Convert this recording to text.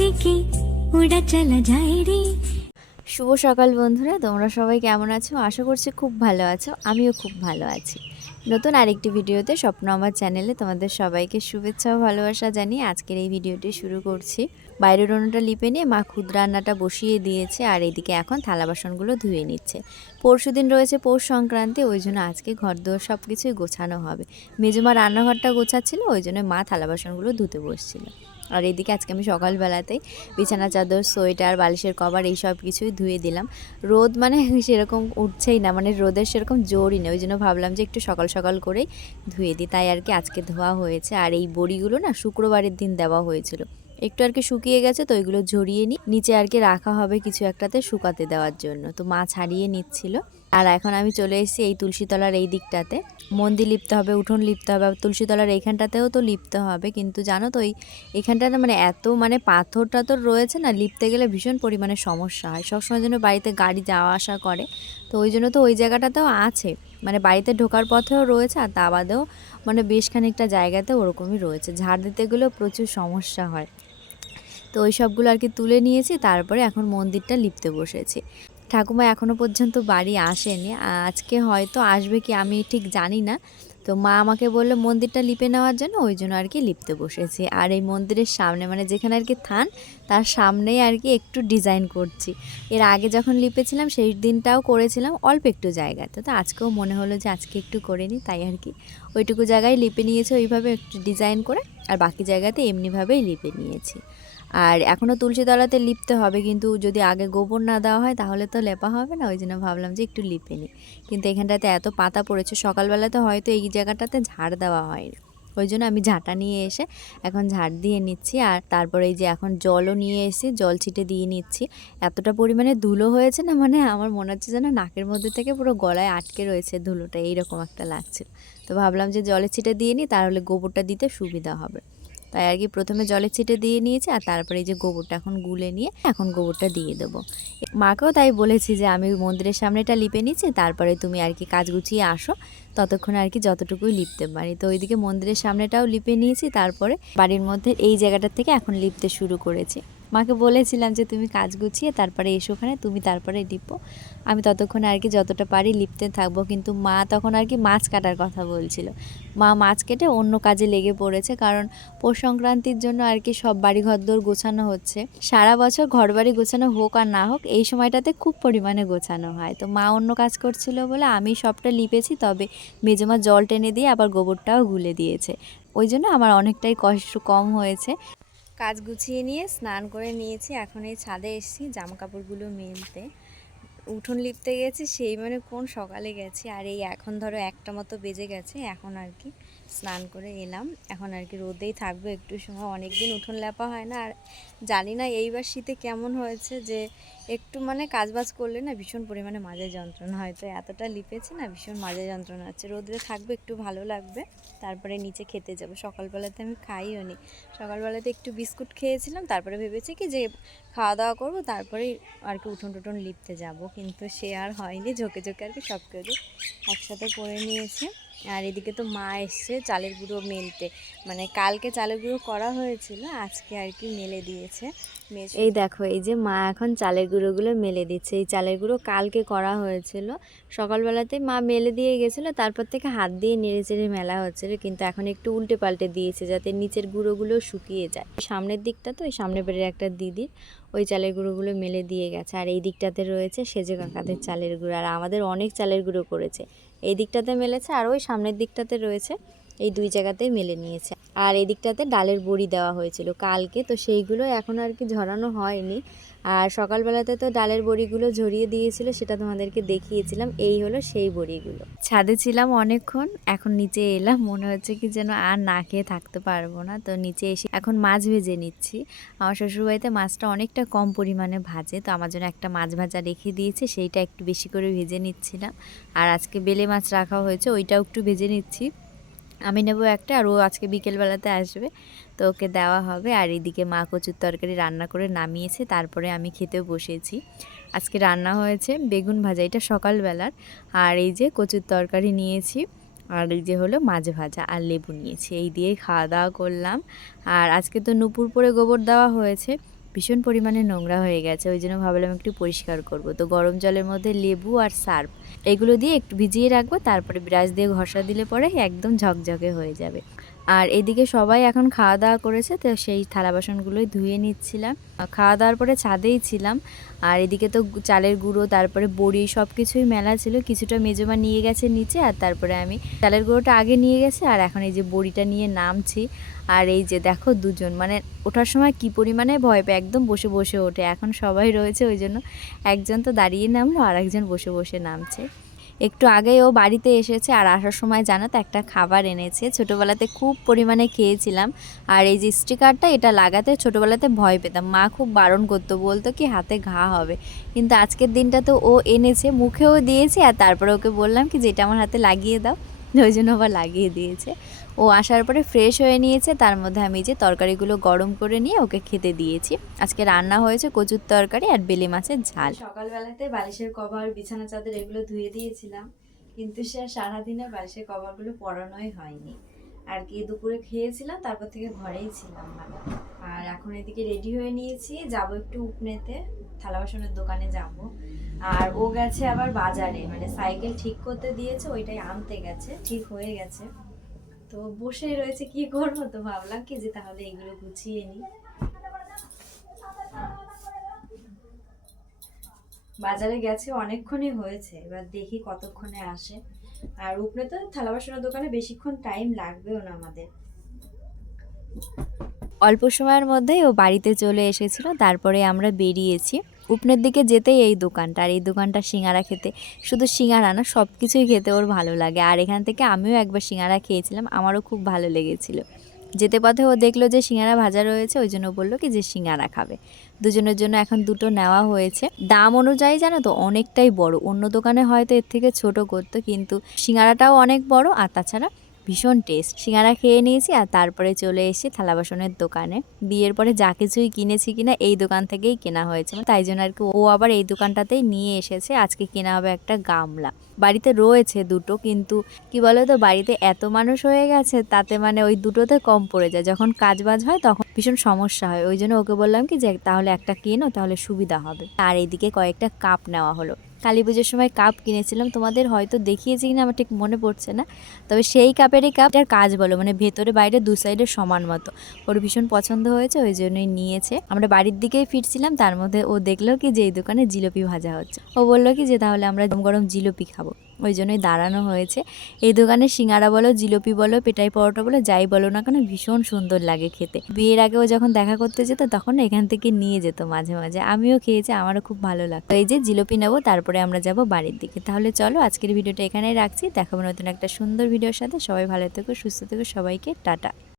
লেকে চলা যায় রে। শুভ সকাল বন্ধুরা, তোমরা সবাই কেমন আছো? আশা করছি খুব ভালো আছো, আমিও খুব ভালো আছি। নতুন আরেকটি ভিডিওতে স্বপ্ন আমার চ্যানেলে তোমাদের সবাইকে শুভেচ্ছা ও ভালোবাসা জানিয়ে আজকের এই ভিডিওটি শুরু করছি। বাইরের অন্যটা লিপে নিয়ে মা খুদ রান্নাটা বসিয়ে দিয়েছে আর এদিকে এখন থালা বাসনগুলো ধুয়ে নিচ্ছে। পরশু দিন রয়েছে পৌষ সংক্রান্তি, ওই জন্য আজকে ঘর দুয়ার সব কিছুই গোছানো হবে। মেজমা রান্নাঘরটা গোছাচ্ছিল, ওই জন্য মা থালা বাসনগুলো ধুতে বসছিল। আর এদিকে আজকে আমি সকালবেলাতেই বিছানা, চাদর, সোয়েটার, বালিশের কভার এই সব কিছুই ধুয়ে দিলাম। রোদ মানে সেরকম উঠছেই না মানে রোদের সেরকম জোরই নেই ওই জন্য ভাবলাম যে একটু সকাল সকাল করেই ধুয়ে দিই। তাই আর কি আজকে ধোয়া হয়েছে। আর এই বড়িগুলো না শুক্রবারের দিন দেওয়া হয়েছিল। একটু আর কি শুকিয়ে গেছে তো ওইগুলো ঝরিয়ে নিই। নিচে আর কি রাখা হবে কিছু একটাতে শুকাতে দেওয়ার জন্য। তো মা ছাড়িয়ে নিচ্ছিল। আর এখন আমি চলে এসেছি এই তুলসীতলার এই দিকটাতে। মন্দির লিপতে হবে, উঠোন লিপতে হবে তুলসীতলার এইখানটাতেও তো লিপতে হবে। কিন্তু জানো তো এই এখানটাতে মানে এত মানে পাথরটা তো রয়েছে না, লিপতে গেলে ভীষণ পরিমাণে সমস্যা হয়। সবসময় জন্য বাড়িতে গাড়ি যাওয়া আসা করে। তো ওই জন্য তো ওই জায়গাটাতেও আছে। মানে বাড়িতে ঢোকার পথেও রয়েছে আর তা বাদেও মানে বেশ খানিকটা জায়গাতে ওরকমই রয়েছে। ঝাড় দিতে গেলেও প্রচুর সমস্যা হয়। তো ওই সবগুলো আর কি তুলে নিয়েছি, তারপরে এখন মন্দিরটা লিপতে বসেছি। ঠাকুমা এখনও পর্যন্ত বাড়ি আসেনি। আজকে হয়তো আসবে কি আমি ঠিক জানি না। তো মা আমাকে বলল মন্দিরটা লিপে নেওয়ার জন্য ওই জন্য আর কি লিপতে বসেছি। আর এই মন্দিরের সামনে মানে যেখানে আর কি থান, তার সামনেই আর কি একটু ডিজাইন করছি। এর আগে যখন লিপেছিলাম সেই দিনটাও করেছিলাম অল্প একটু জায়গাতে। তো আজকেও মনে হলো যে আজকে একটু করে নিই, তাই আর কি। ওইটুকু জায়গায় লিপে নিয়েছে, ওইভাবে একটু ডিজাইন করে, আর বাকি জায়গাতে এমনিভাবেই লিপে নিয়েছি। আর এখনও তুলসী তলাতে লিপতে হবে, কিন্তু যদি আগে গোবর না দেওয়া হয় তাহলে তো লেপা হবে না, ওই জন্য ভাবলাম যে একটু লিপে নিই। কিন্তু এখানটাতে এত পাতা পড়েছে সকালবেলাতে হয়তো এই জায়গাটাতে ঝাড় দেওয়া হয়নি ওই জন্য আমি ঝাঁটা নিয়ে এসে এখন ঝাড় দিয়ে নিচ্ছি, আর তারপরে এই যে এখন জলও নিয়ে এসে জল ছিটে দিয়ে নিচ্ছি। এতটা পরিমাণে ধুলো হয়েছে না মানে আমার মনে হচ্ছে যেন নাকের মধ্যে থেকে পুরো গলায় আটকে রয়েছে ধুলোটা, এইরকম একটা লাগছিল। তো ভাবলাম যে জলে ছিটে দিয়ে নিই, তাহলে গোবরটা দিতে সুবিধা হবে। তাই আর কি প্রথমে জলে ছিটে দিয়ে নিয়েছি আর তারপরে এই যে গোবরটা এখন গুলে নিয়ে এখন গোবরটা দিয়ে দেবো। মাকেও তাই বলেছি যে আমি মন্দিরের সামনেটা লিপে নিয়েছি তারপরে তুমি আর কি কাজ গুছিয়ে আসো। ততক্ষণ আর কি যতটুকুই লিপতে পারি। তো ওইদিকে মন্দিরের সামনেটাও লিপে নিয়েছি, তারপরে বাড়ির মধ্যে এই জায়গাটার থেকে এখন লিপতে শুরু করেছি। মাকে বলেছিলাম যে, তুমি কাজ গুছিয়ে তারপরে এসো ওখানে, তুমি তারপরে লিপো আমি ততক্ষণ আর কি যতটা পারি লিপতে থাকব, কিন্তু মা তখন আর কি মাছ কাটার কথা বলছিল। মা মাছ কেটে অন্য কাজে লেগে পড়েছে, কারণ পৌষ সংক্রান্তির জন্য আর কি সব বাড়ি ঘরদোর গোছানো হচ্ছে। সারা বছর ঘর বাড়ি গোছানো হোক আর না হোক, এই সময়টাতে খুব পরিমাণে গোছানো হয়। তো মা অন্য কাজ করছিল বলে আমি সবটা লিপেছি, তবে মেজমা জল টেনে দিয়ে আবার গোবরটাও গুলে দিয়েছে। ওই জন্য আমার অনেকটাই কষ্ট কম হয়েছে। কাজ গুছিয়ে নিয়ে স্নান করে নিয়েছি। এখন এই ছাদে এসেছি জামা কাপড়গুলো মেলতে। উঠোন লিপতে গেছি, সেই মানে কোন সকালে গেছি? আর এই এখন ধরো একটা মতো বেজে গেছে, এখন আর কি। স্নান করে এলাম। এখন আর কি রোদেই থাকব, একটু সময় অনেক দিন উঠোন লেপা হয় না। আর জানি না এইবার শীতে কেমন হয়েছে যে একটু মানে কাজবাজ করলে না ভীষণ পরিমাণে মাঝে যন্ত্রণা হয়। তো এতটা লিপেছি না, ভীষণ মাঝে যন্ত্রণা আছে রোদে থাকবে, একটু ভালো লাগবে। তারপরে নিচে খেতে যাব। সকালবেলাতে আমি খাইও নি। সকালবেলাতে একটু বিস্কুট খেয়েছিলাম, তারপরে ভেবেছি কি যে খাওয়া দাওয়া করব তারপরে আর কি উঠোন টুটন লিপতে যাব। কিন্তু সে আর হয়নি, ঝোঁকে ঝোঁকে আর কি সব কিছু একসাথে করে নিয়েছে। আর এদিকে তো মা এসছে চালের গুঁড়ো মেলতে। মানে কালকে চালের গুঁড়ো করা হয়েছিল, আজকে আর কি মেলে দিয়েছে। এই দেখো, এই যে মা এখন চালের গুঁড়োগুলো মেলে দিচ্ছে। এই চালের গুঁড়ো কালকে করা হয়েছিল। সকালবেলাতে মা মেলে দিয়ে গেছিল, তারপর থেকে হাত দিয়ে নেড়ে চেড়ে মেলা হচ্ছিল কিন্তু এখন একটু উল্টে পাল্টে দিয়েছে যাতে নিচের গুঁড়োগুলো শুকিয়ে যায়। সামনের দিকটা তো ওই সামনে বেড়ে একটা দিদির। ওই চালের গুঁড়োগুলো মেলে দিয়ে গেছে। আর এই দিকটাতে রয়েছে সেজে কাকাদের চালের গুঁড়ো। আর আমাদের অনেক চালের গুঁড়ো করেছে। এই দিকটাতে মেলেছে আর ওই সামনের দিকটাতে রয়েছে এই দুই জায়গাতেই মেলে নিয়েছে। আর এদিকটাতে ডালের বড়ি দেওয়া হয়েছিল কালকে, তো সেইগুলো এখন আর কি ঝরানো হয়নি। আর সকালবেলাতে তো ডালের বড়িগুলো ঝরিয়ে দিয়েছিল, সেটা তোমাদেরকে দেখিয়েছিলাম। এই হলো সেই বড়িগুলো। ছাদে ছিলাম অনেকক্ষণ, এখন নিচে এলাম, মনে হচ্ছে কি যেন আর না খেয়ে থাকতে পারব না। তো নিচে এসে এখন মাছ ভেজে নিচ্ছি। আমার শ্বশুরবাড়িতে মাছটা অনেকটা কম পরিমাণে ভাজে, তো আমার জন্য একটা মাছ ভাজা রেখে দিয়েছে, সেইটা একটু বেশি করে ভেজে নিচ্ছিলাম। আর আজকে বেলে মাছ রাখা হয়েছে, ওইটাও একটু ভেজে নিচ্ছি। আমি নেব একটা আর ও আজকে বিকেলবেলাতে আসবে, তো ওকে দেওয়া হবে। আর এদিকে মা কচুর তরকারি রান্না করে নামিয়েছে, তারপরে আমি খেতেও বসেছি। আজকে রান্না হয়েছে বেগুন ভাজা, এটা সকালবেলার। আর এই যে কচুর তরকারি নিয়েছি, আর এই যে হলো মাছ ভাজা আর লেবু নিয়েছি। এই দিয়েই খাওয়া দাওয়া করলাম। আর আজকে তো নুপুর পরে গোবর দেওয়া হয়েছে ভীষণ পরিমাণে নোংরা হয়ে গেছে, ওই জন্য ভাবলাম একটু পরিষ্কার করব। তো গরম জলের মধ্যে লেবু আর সার্ফ, এগুলো দিয়ে একটু ভিজিয়ে রাখব, তারপরে ব্রাশ দিয়ে ঘষা দিলে পরে একদম ঝকঝকে হয়ে যাবে। আর এদিকে সবাই এখন খাওয়া দাওয়া করেছে, তো সেই থালা বাসনগুলোই ধুয়ে নিচ্ছিলাম। খাওয়া দাওয়ার পরে ছাদেই ছিলাম, আর এদিকে তো চালের গুঁড়ো, তারপরে বড়ি সব কিছুই মেলা ছিল, কিছুটা মেজমা নিয়ে গেছে নিচে, আর তারপরে আমি চালের গুঁড়োটা আগে নিয়ে গেছে, আর এখন এই যে বড়িটা নিয়ে নামছি। আর এই যে দেখো দুজন মানে ওঠার সময় কি পরিমাণে ভয় পায় একদম বসে বসে ওঠে, এখন সবাই রয়েছে, ওই জন্য একজন তো দাঁড়িয়ে নামলো আর একজন বসে বসে নামছে। একটু আগেই ও বাড়িতে এসেছে আর আসার সময় জানো তো একটা খাবার এনেছে। ছোটোবেলাতে খুব পরিমাণে খেয়েছিলাম। আর এই যে স্টিকারটা, এটা লাগাতে ছোটোবেলাতে ভয় পেতাম। মা খুব বারণ করতো, বলতো কি হাতে ঘা হবে। কিন্তু আজকের দিনটা তো ও এনেছে, মুখেও দিয়েছে আর তারপরে ওকে বললাম কি যেটা আমার হাতে লাগিয়ে দাও। ওই জন্য আবার লাগিয়ে দিয়েছে। ও আসার পরে ফ্রেশ হয়ে নিয়েছে, তার মধ্যে আমি যে তরকারিগুলো গরম করে নিয়ে ওকে খেতে দিয়েছি। আজকে রান্না হয়েছে কচুর তরকারি আর বেলে মাছের ঝাল। সকালবেলাতে বালিশের কভার, বিছানা চাদর এগুলো ধুয়ে দিয়েছিলাম, কিন্তু সে সারাদিনে বালিশের কভারগুলো পরানোই হয়নি। আর কি, দুপুরে খেয়েছিলাম, তারপর থেকে ঘরেই ছিলাম আর এখন এদিকে রেডি হয়ে নিয়েছি, যাব একটু উপনেতে, থালা বাসনের দোকানে যাব। আর ও গেছে আবার বাজারে মানে সাইকেল ঠিক করতে দিয়েছে, ওইটাই আনতে গেছে, ঠিক হয়ে গেছে। তো বসে রয়েছে, কি করব তো ভাবলাম কি যে তাহলে এগুলো গুছিয়ে নিই বাজারে গেছে, অনেকক্ষণই হয়েছে, এবার দেখি কতক্ষণে আসে। আর উপরে তো থালা বাসনের দোকানে বেশিক্ষণ টাইম লাগবেও না আমাদের। অল্প সময়ের মধ্যেই ও বাড়িতে চলে এসেছিল, তারপরে আমরা বেরিয়েছি। উপনের দিকে যেতেই এই দোকানটা, আর এই দোকানটা সিঙ্গারা খেতে। শুধু সিঙ্গারা না সব কিছুই খেতে ওর ভালো লাগে। আর এখান থেকে আমিও একবার সিঙ্গারা খেয়েছিলাম, আমারও খুব ভালো লেগেছিল। যেতে পথে ও দেখল যে সিঙ্গারা ভাজা রয়েছে, ওই জন্য বলল কি যে সিঙ্গারা খাবে। দুজনের জন্য এখন দুটো নেওয়া হয়েছে। দাম অনুযায়ী জানো তো, অনেকটাই বড়। অন্য দোকানে হয়তো এর থেকে ছোট করতো, কিন্তু সিঙ্গারাটাও অনেক বড়, আর তাছাড়া ভীষণ টেস্ট। সিঙ্গারা খেয়ে নিয়েছি আর তারপরে চলে এসেছি থালা বাসনের দোকানে। বিয়ের পরে যা কিছুই কিনেছি কিনা এই দোকান থেকেই কেনা হয়েছে। তাই জন্য আর কি ও আবার এই দোকানটাতেই নিয়ে এসেছে। আজকে কেনা হবে একটা গামলা। বাড়িতে রয়েছে দুটো কিন্তু কি বলো তো বাড়িতে এত মানুষ হয়ে গেছে তাতে মানে ওই দুটোতে কম পড়ে যায়। যখন কাজ বাজ হয় তখন ভীষণ সমস্যা হয়। ওই জন্য ওকে বললাম কি যে তাহলে একটা কেনো, তাহলে সুবিধা হবে। আর এইদিকে কয়েকটা কাপ নেওয়া হলো। কালী পুজোর সময় কাপ কিনেছিলাম। তোমাদের হয়তো দেখিয়েছি কিনা, আমার ঠিক মনে পড়ছে না। তবে সেই কাপেরই কাপটার কাজ বলো মানে ভেতরে বাইরে দু সাইডে সমান মতো। ওর ভীষণ পছন্দ হয়েছে, ওই জন্যই নিয়েছে। আমরা বাড়ির দিকেই ফিরছিলাম, তার মধ্যে ও দেখল কি যে এই দোকানে জিলিপি ভাজা হচ্ছে। ও বলল কি যে তাহলে আমরা গরম গরম জিলিপি খাব। ওই জন্যই দাঁড়ানো হয়েছে। এই দোকানে সিঙ্গারা বলো, জিলিপি বলো, পেটাই পরোটা বলো, যাই বলো না কেন, ভীষণ সুন্দর লাগে খেতে। বিয়ের আগেও যখন দেখা করতে যেত, তখন এখান থেকে নিয়ে যেত মাঝে মাঝে। আমিও খেয়েছি, আমারও খুব ভালো লাগতো। এই যে জিলিপি নেব, তারপরে আমরা যাব বাড়ির দিকে। তাহলে চলো, আজকের ভিডিওটা এখানেই রাখছি। দেখাবো নতুন একটা সুন্দর ভিডিওর সাথে। সবাই ভালো থেকো, সুস্থ থেকো, সবাইকে টাটা।